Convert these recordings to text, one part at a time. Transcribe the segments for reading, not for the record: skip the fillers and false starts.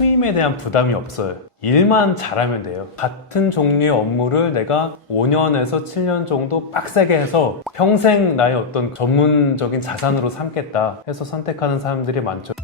수임에 대한 부담이 없어요. 일만 잘하면 돼요. 같은 종류의 업무를 내가 5년에서 7년 정도 빡세게 해서 평생 나의 어떤 전문적인 자산으로 삼겠다 해서 선택하는 사람들이 많죠.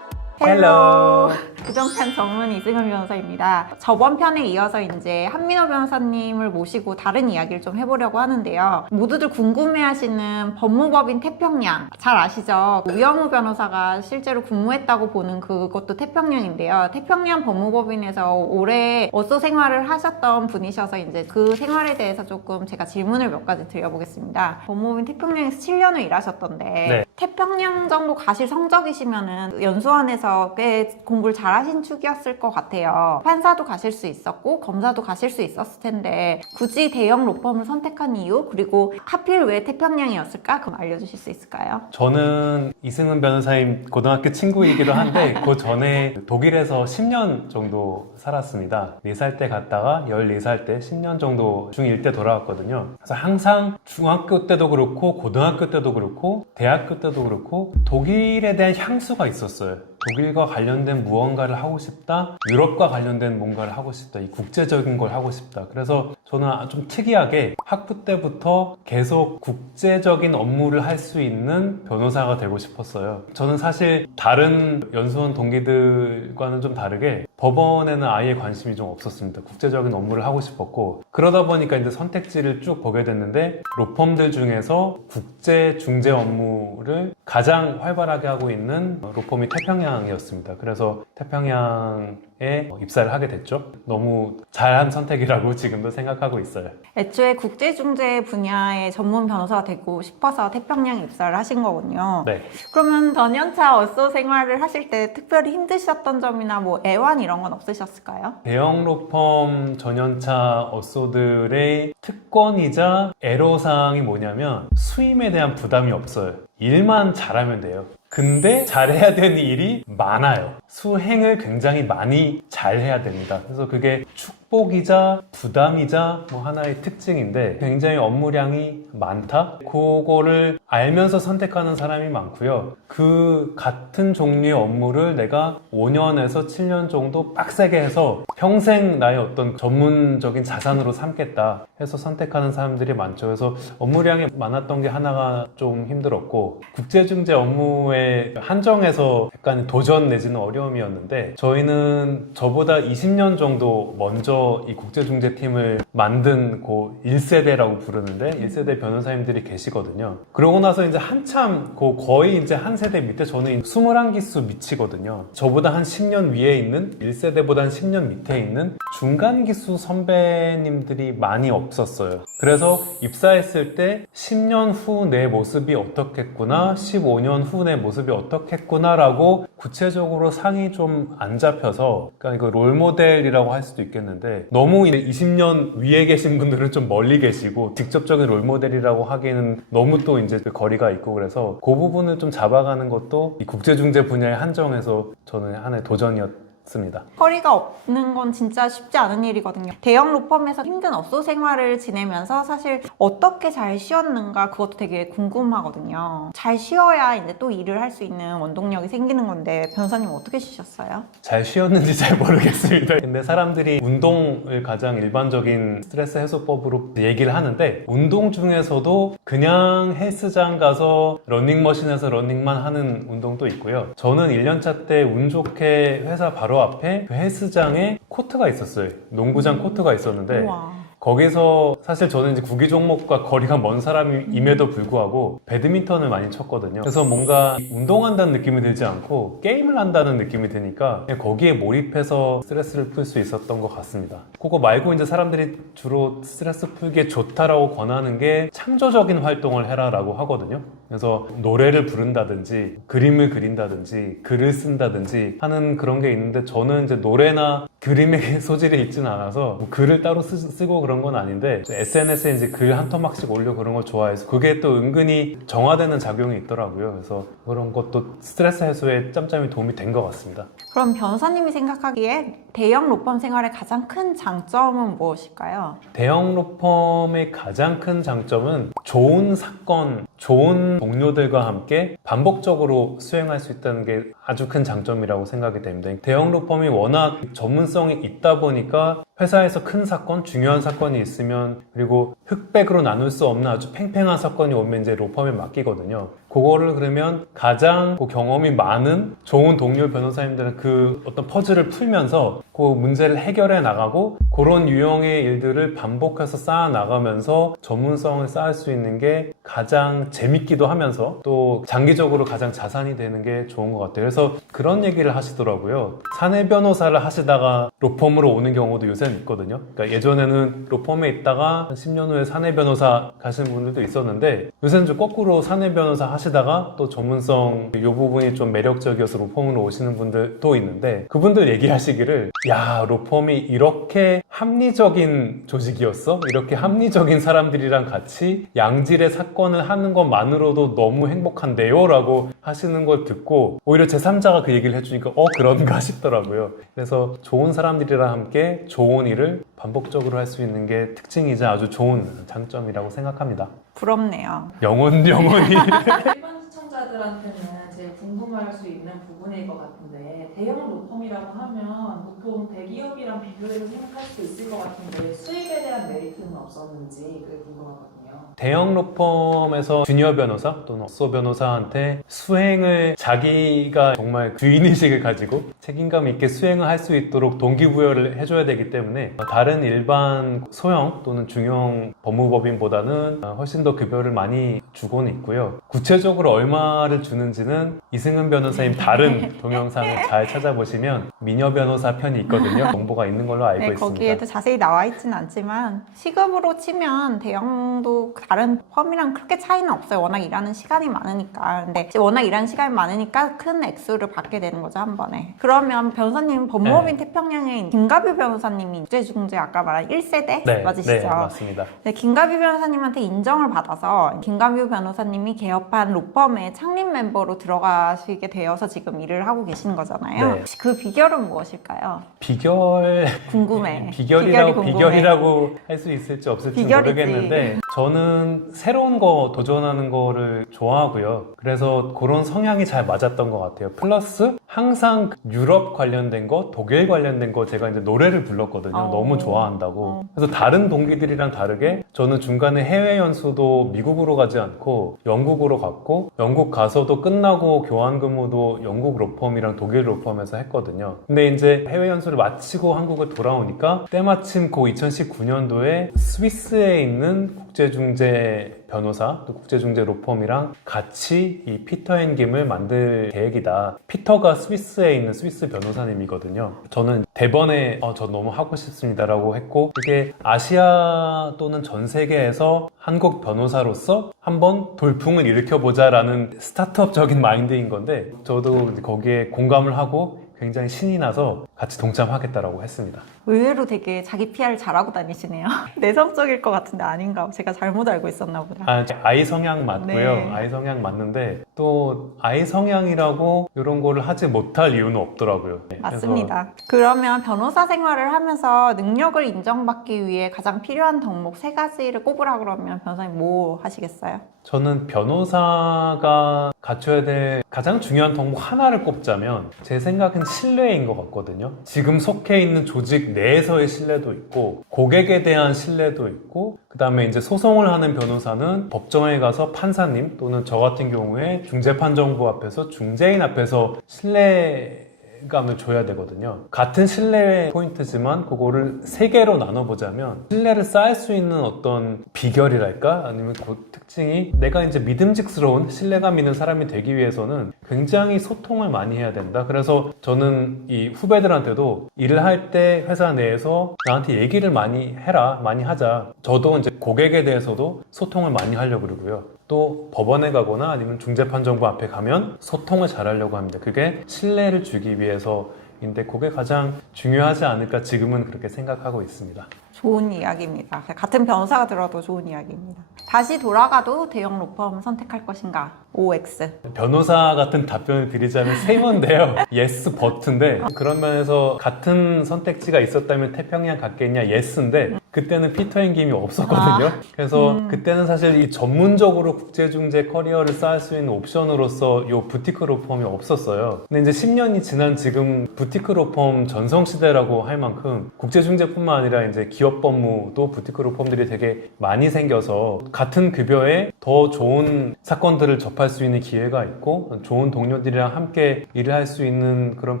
헬로! 부동산 전문 이승은 변호사입니다. 저번 편에 이어서 이제 한민호 변호사님을 모시고 다른 이야기를 좀 해보려고 하는데요. 모두들 궁금해하시는 법무법인 태평양 잘 아시죠? 우영우 변호사가 실제로 근무했다고 보는 그것도 태평양인데요. 태평양 법무법인에서 오래 업소 생활을 하셨던 분이셔서 이제 그 생활에 대해서 조금 제가 질문을 몇 가지 드려보겠습니다. 법무법인 태평양에서 7년을 일하셨던데 네. 태평양 정도 가실 성적이시면은 연수원에서 꽤 공부를 잘하신 축이었을 것 같아요. 판사도 가실 수 있었고 검사도 가실 수 있었을 텐데 굳이 대형 로펌을 선택한 이유, 그리고 하필 왜 태평양이었을까? 그럼 알려주실 수 있을까요? 저는 이승은 변호사님 고등학교 친구이기도 한데 그 전에 독일에서 10년 정도 살았습니다. 4살 때 갔다가 14살 때 10년 정도 중1 때 돌아왔거든요. 그래서 항상 중학교 때도 그렇고 고등학교 때도 그렇고 대학교 때도 그렇고 독일에 대한 향수가 있었어요. 독일과 관련된 무언가를 하고 싶다, 유럽과 관련된 뭔가를 하고 싶다, 이 국제적인 걸 하고 싶다. 그래서 저는 좀 특이하게 학부 때부터 계속 국제적인 업무를 할 수 있는 변호사가 되고 싶었어요. 저는 사실 다른 연수원 동기들과는 좀 다르게 법원에는 아예 관심이 좀 없었습니다. 국제적인 업무를 하고 싶었고, 그러다 보니까 이제 선택지를 쭉 보게 됐는데 로펌들 중에서 국제 중재 업무를 가장 활발하게 하고 있는 로펌이 태평양이었습니다. 그래서 태평양에 입사를 하게 됐죠. 너무 잘한 선택이라고 지금도 생각하고 있어요. 애초에 국제중재 분야의 전문 변호사가 되고 싶어서 태평양 입사를 하신 거군요. 네. 그러면 전연차 업소 생활을 하실 때 특별히 힘드셨던 점이나 뭐 애환 이런 건 없으셨을까요? 대형 로펌 전연차 업소들의 특권이자 애로사항이 뭐냐면 수임에 대한 부담이 없어요. 일만 잘하면 돼요. 근데 잘해야 되는 일이 많아요. 수행을 굉장히 많이 잘해야 됩니다. 그래서 그게 축복이자 부담이자 뭐 하나의 특징인데 굉장히 업무량이 많다? 그거를 알면서 선택하는 사람이 많고요. 그 같은 종류의 업무를 내가 5년에서 7년 정도 빡세게 해서 평생 나의 어떤 전문적인 자산으로 삼겠다 해서 선택하는 사람들이 많죠. 그래서 업무량이 많았던 게 하나가 좀 힘들었고, 국제중재 업무에 한정해서 약간 도전 내지는 어려움이었는데, 저희는 저보다 20년 정도 먼저 이 국제중재팀을 만든 그 1세대라고 부르는데 1세대 변호사님들이 계시거든요. 그러고 나서 이제 한참 거의 이제 한 세대 밑에, 저는 21기수 미치거든요. 저보다 한 10년 위에 있는 1세대보다 한 10년 밑에 있는 중간기수 선배님들이 많이 없었어요. 그래서 입사했을 때 10년 후 내 모습이 어떻겠구나, 15년 후 내 모습이 어떻겠구나 라고 구체적으로 상이 좀 안 잡혀서, 그러니까 이거 롤모델이라고 할 수도 있겠는데 너무 20년 위에 계신 분들은 좀 멀리 계시고 직접적인 롤모델이라고 하기에는 너무 또 이제 그 거리가 있고, 그래서 그 부분을 좀 잡아가는 것도 이 국제중재 분야에 한정해서 저는 하나의 도전이었습니다. 허리가 없는 건 진짜 쉽지 않은 일이거든요. 대형 로펌에서 힘든 업소 생활을 지내면서 사실 어떻게 잘 쉬었는가, 그것도 되게 궁금하거든요. 잘 쉬어야 이제 또 일을 할 수 있는 원동력이 생기는 건데 변호사님 어떻게 쉬셨어요? 잘 쉬었는지 잘 모르겠습니다. 근데 사람들이 운동을 가장 일반적인 스트레스 해소법으로 얘기를 하는데, 운동 중에서도 그냥 헬스장 가서 러닝머신에서 러닝만 하는 운동도 있고요. 저는 1년차 때 운 좋게 회사 바로 앞에 그 헬스장에 코트가 있었어요. 농구장 코트가 있었는데 우와. 거기서 사실 저는 이제 구기 종목과 거리가 먼 사람임에도 불구하고 배드민턴을 많이 쳤거든요. 그래서 뭔가 운동한다는 느낌이 들지 않고 게임을 한다는 느낌이 드니까 그냥 거기에 몰입해서 스트레스를 풀 수 있었던 것 같습니다. 그거 말고 이제 사람들이 주로 스트레스 풀기에 좋다라고 권하는 게 창조적인 활동을 해라라고 하거든요. 그래서 노래를 부른다든지 그림을 그린다든지 글을 쓴다든지 하는 그런 게 있는데, 저는 이제 노래나 그림에 소질이 있지는 않아서 뭐 글을 따로 쓰고 그런 건 아닌데 SNS에 이제 글 한 토막씩 올려 그런 걸 좋아해서 그게 또 은근히 정화되는 작용이 있더라고요. 그래서 그런 것도 스트레스 해소에 짬짬이 도움이 된 것 같습니다. 그럼 변호사님이 생각하기에 대형 로펌 생활의 가장 큰 장점은 무엇일까요? 대형 로펌의 가장 큰 장점은 좋은 사건 좋은 동료들과 함께 반복적으로 수행할 수 있다는 게 아주 큰 장점이라고 생각이 됩니다. 대형 로펌이 워낙 전문성이 있다 보니까 회사에서 큰 사건, 중요한 사건이 있으면 그리고 흑백으로 나눌 수 없는 아주 팽팽한 사건이 오면 이제 로펌에 맡기거든요. 그거를 그러면 가장 경험이 많은 좋은 동료 변호사님들은 그 어떤 퍼즐을 풀면서 그 문제를 해결해 나가고 그런 유형의 일들을 반복해서 쌓아 나가면서 전문성을 쌓을 수 있는 게 가장 재밌기도 하면서 또 장기적으로 가장 자산이 되는 게 좋은 것 같아요. 그래서 그런 얘기를 하시더라고요. 사내 변호사를 하시다가 로펌으로 오는 경우도 요새는 있거든요. 그러니까 예전에는 로펌에 있다가 한 10년 후에 사내 변호사 가시는 분들도 있었는데 요새는 좀 거꾸로 사내 변호사 하시다가 또 전문성 이 부분이 좀 매력적이어서 로펌으로 오시는 분들도 있는데 그분들 얘기하시기를 야 로펌이 이렇게 합리적인 조직이었어? 이렇게 합리적인 사람들이랑 같이 양질의 사건을 하는 것만으로도 너무 행복한데요? 라고 하시는 걸 듣고 오히려 제3자가 그 얘기를 해주니까 그런가 싶더라고요. 그래서 좋은 사람들이랑 함께 좋은 일을 반복적으로 할 수 있는 게 특징이자 아주 좋은 장점이라고 생각합니다. 부럽네요. 영혼이 일반 시청자들한테는 제일 궁금할 수 있는 부분일 것 같은데 대형 로펌이라고 하면 보통 대기업이랑 비교해서 생각할 수 있을 것 같은데 수익에 대한 메리트는 없었는지 그게 궁금하거든요. 대형 로펌에서 주니어 변호사 또는 어소 변호사한테 수행을 자기가 정말 주인의식을 가지고 책임감 있게 수행을 할 수 있도록 동기부여를 해줘야 되기 때문에 다른 일반 소형 또는 중형 법무법인보다는 훨씬 더 급여를 많이 주고는 있고요. 구체적으로 얼마를 주는지는 이승은 변호사님 다른 동영상을 잘 찾아보시면 미녀 변호사 편이 있거든요. 정보가 있는 걸로 알고 네, 있습니다. 거기에도 자세히 나와 있지는 않지만 시급으로 치면 대형도 다른 펌이랑 그렇게 차이는 없어요. 워낙 일하는 시간이 많으니까. 근데 워낙 일하는 시간이 많으니까 큰 액수를 받게 되는 거죠, 한 번에. 그러면 변호사님 법무법인 태평양에 김가뷰 변호사님이 국제중재 아까 말한 1세대 네, 맞으시죠? 네, 맞습니다. 네, 김가뷰 변호사님한테 인정을 받아서 김가뷰 변호사님이 개업한 로펌의 창립 멤버로 들어가시게 되어서 지금 일을 하고 계시는 거잖아요. 네. 혹시 그 비결은 무엇일까요? 비결 궁금해. 비결이라고 할 수 있을지 없을지 비결이지. 모르겠는데 저는 새로운 거 도전하는 거를 좋아하고요. 그래서 그런 성향이 잘 맞았던 것 같아요. 플러스 항상 유럽 관련된 거, 독일 관련된 거 제가 이제 노래를 불렀거든요. 너무 좋아한다고. 그래서 다른 동기들이랑 다르게 저는 중간에 해외 연수도 미국으로 가지 않고 영국으로 갔고 영국 가서도 끝나고 교환 근무도 영국 로펌이랑 독일 로펌에서 했거든요. 근데 이제 해외 연수를 마치고 한국을 돌아오니까 때마침 그 2019년도에 스위스에 있는 국제중재 변호사 또 국제중재 로펌이랑 같이 이 피터 앤 김을 만들 계획이다. 피터가 스위스에 있는 스위스 변호사님이거든요. 저는 대번에 저 너무 하고 싶습니다라고 했고 이게 아시아 또는 전 세계에서 한국 변호사로서 한번 돌풍을 일으켜보자라는 스타트업적인 마인드인 건데 저도 거기에 공감을 하고 굉장히 신이 나서 같이 동참하겠다라고 했습니다. 의외로 되게 자기 PR 잘하고 다니시네요. 내성적일 것 같은데 아닌가? 제가 잘못 알고 있었나 보다. 아이 성향 맞고요. 네. 아이 성향 맞는데 또 아이 성향이라고 이런 거를 하지 못할 이유는 없더라고요. 네, 맞습니다. 그러면 변호사 생활을 하면서 능력을 인정받기 위해 가장 필요한 덕목 3가지를 꼽으라 그러면 변호사님 뭐 하시겠어요? 저는 변호사가 갖춰야 될 가장 중요한 덕목 하나를 꼽자면 제 생각엔 신뢰인 것 같거든요. 지금 속해 있는 조직 내에서의 신뢰도 있고 고객에 대한 신뢰도 있고 그 다음에 이제 소송을 하는 변호사는 법정에 가서 판사님 또는 저 같은 경우에 중재판정부 앞에서 중재인 앞에서 신뢰감을 줘야 되거든요. 같은 신뢰 포인트지만 그거를 3개로 나눠보자면 신뢰를 쌓을 수 있는 어떤 비결이랄까? 아니면 그 특징이 내가 이제 믿음직스러운 신뢰감 있는 사람이 되기 위해서는 굉장히 소통을 많이 해야 된다. 그래서 저는 이 후배들한테도 일을 할 때 회사 내에서 나한테 얘기를 많이 해라, 많이 하자. 저도 이제 고객에 대해서도 소통을 많이 하려고 그러고요. 또 법원에 가거나 아니면 중재판정부 앞에 가면 소통을 잘하려고 합니다. 그게 신뢰를 주기 위해서인데 그게 가장 중요하지 않을까 지금은 그렇게 생각하고 있습니다. 좋은 이야기입니다. 같은 변호사가 들어도 좋은 이야기입니다. 다시 돌아가도 대형 로펌 선택할 것인가? OX. 변호사 같은 답변을 드리자면 3번인데요. yes, but인데 그런 면에서 같은 선택지가 있었다면 태평양 갔겠냐? yes인데 그때는 피터 앤 김이 없었거든요. 그래서 그때는 사실 이 전문적으로 국제중재 커리어를 쌓을 수 있는 옵션으로서 이 부티크 로펌이 없었어요. 근데 이제 10년이 지난 지금 부티크 로펌 전성시대라고 할 만큼 국제중재뿐만 아니라 이제 기업 법무도 부티크 로펌들이 되게 많이 생겨서 같은 급여에 더 좋은 사건들을 접할 수 있는 기회가 있고 좋은 동료들이랑 함께 일을 할 수 있는 그런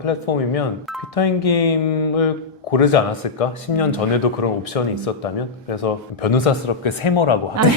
플랫폼이면 피터 앤 김을 고르지 않았을까? 10년 전에도 그런 옵션이 있었다면. 그래서 변호사스럽게 세모라고 하더니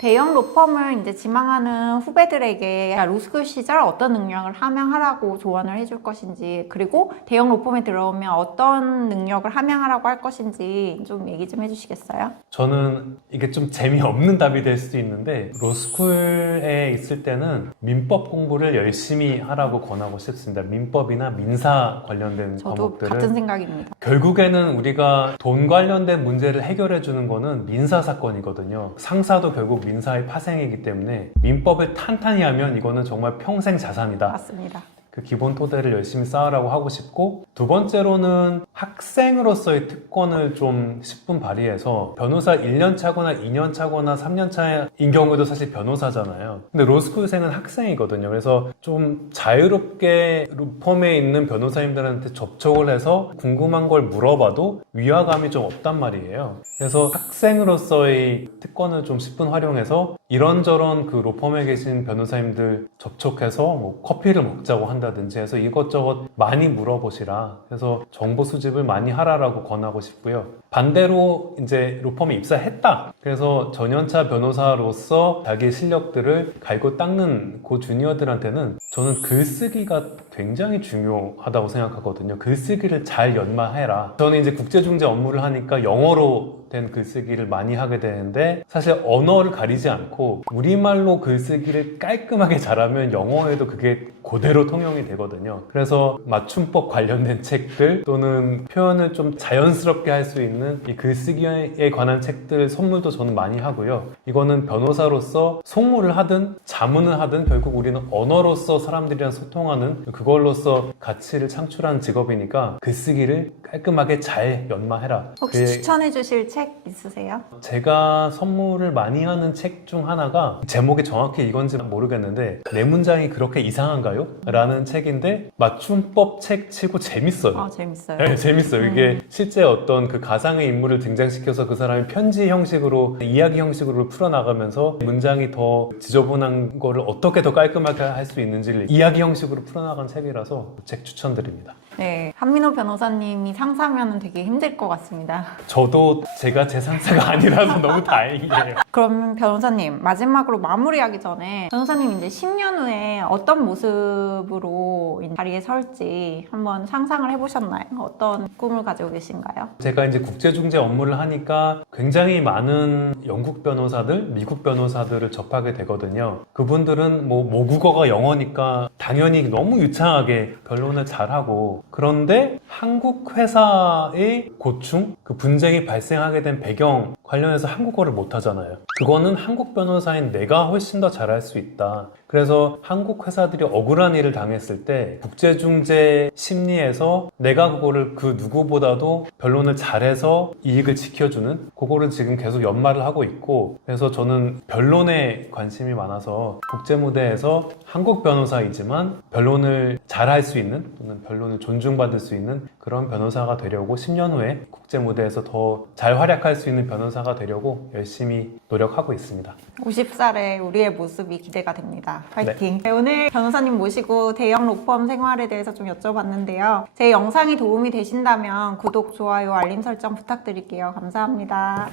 대형 로펌을 이제 지망하는 후배들에게 로스쿨 시절 어떤 능력을 함양하라고 조언을 해줄 것인지, 그리고 대형 로펌에 들어오면 어떤 능력을 함양하라고 할 것인지 좀 얘기 좀 해주시겠어요? 저는 이게 좀 재미없는 답이 될 수도 있는데 로스쿨에 있을 때는 민법 공부를 열심히 하라고 권하고 싶습니다. 민법이나 민사 관련된 저도 과목들을 같은 생각입니다. 결국에는 우리가 돈 관련된 문제를 해결해 주는 거는 민사 사건이거든요. 상사도 결국 민사의 파생이기 때문에 민법을 탄탄히 하면 이거는 정말 평생 자산이다. 맞습니다. 그 기본 토대를 열심히 쌓으라고 하고 싶고, 두 번째로는 학생으로서의 특권을 좀 10분 발휘해서 변호사 1년 차거나 2년 차거나 3년 차인 경우에도 사실 변호사잖아요. 근데 로스쿨생은 학생이거든요. 그래서 좀 자유롭게 로펌에 있는 변호사님들한테 접촉을 해서 궁금한 걸 물어봐도 위화감이 좀 없단 말이에요. 그래서 학생으로서의 특권을 좀 10분 활용해서 이런저런 그 로펌에 계신 변호사님들 접촉해서 뭐 커피를 먹자고 한다든지 해서 이것저것 많이 물어보시라. 그래서 정보 수집을 많이 하라라고 권하고 싶고요. 반대로 이제 로펌에 입사했다. 그래서 전연차 변호사로서 자기 실력들을 갈고 닦는 그 주니어들한테는 저는 글쓰기가 굉장히 중요하다고 생각하거든요. 글쓰기를 잘 연마해라. 저는 이제 국제중재 업무를 하니까 영어로 된 글쓰기를 많이 하게 되는데 사실 언어를 가리지 않고 우리말로 글쓰기를 깔끔하게 잘하면 영어에도 그게 그대로 통용이 되거든요. 그래서 맞춤법 관련된 책들 또는 표현을 좀 자연스럽게 할 수 있는 이 글쓰기에 관한 책들 선물도 저는 많이 하고요. 이거는 변호사로서 송무를 하든 자문을 하든 결국 우리는 언어로서 사람들이랑 소통하는 그걸로서 가치를 창출하는 직업이니까 글쓰기를 깔끔하게 잘 연마해라. 혹시 추천해 주실 책 있으세요? 제가 선물을 많이 하는 책 중 하나가 제목이 정확히 이건지 모르겠는데 내 문장이 그렇게 이상한가요? 라는 책인데 맞춤법 책 치고 재밌어요. 아, 재밌어요. 네, 재밌어요. 이게 실제 어떤 그 가상의 인물을 등장시켜서 그 사람이 편지 형식으로 이야기 형식으로 풀어나가면서 문장이 더 지저분한 거를 어떻게 더 깔끔하게 할 수 있는지를 이야기 형식으로 풀어나간 책이라서 그 책 추천드립니다. 네, 한민호 변호사님이 상사면 되게 힘들 것 같습니다. 저도 제가 제 상사가 아니라서 너무 다행이에요. 그럼 변호사님, 마지막으로 마무리하기 전에 변호사님 이제 10년 후에 어떤 모습으로 이 자리에 설지 한번 상상을 해보셨나요? 어떤 꿈을 가지고 계신가요? 제가 이제 국제중재 업무를 하니까 굉장히 많은 영국 변호사들, 미국 변호사들을 접하게 되거든요. 그분들은 뭐 모국어가 영어니까 당연히 너무 유창하게 변론을 잘하고, 그런데 한국 회사의 고충, 그 분쟁이 발생하게 된 배경 관련해서 한국어를 못하잖아요. 그거는 한국 변호사인 내가 훨씬 더 잘할 수 있다. 그래서 한국 회사들이 억울한 일을 당했을 때 국제중재 심리에서 내가 그거를 그 누구보다도 변론을 잘해서 이익을 지켜주는 그거를 지금 계속 연마를 하고 있고, 그래서 저는 변론에 관심이 많아서 국제무대에서 한국 변호사이지만 변론을 잘할 수 있는 또는 변론을 존중받을 수 있는 그런 변호사가 되려고 10년 후에 국제무대에서 더 잘 활약할 수 있는 변호사가 되려고 열심히 노력하고 있습니다. 50살의 우리의 모습이 기대가 됩니다. 화이팅! 네, 오늘 변호사님 모시고 대형 로펌 생활에 대해서 좀 여쭤봤는데요. 제 영상이 도움이 되신다면 구독, 좋아요, 알림 설정 부탁드릴게요. 감사합니다.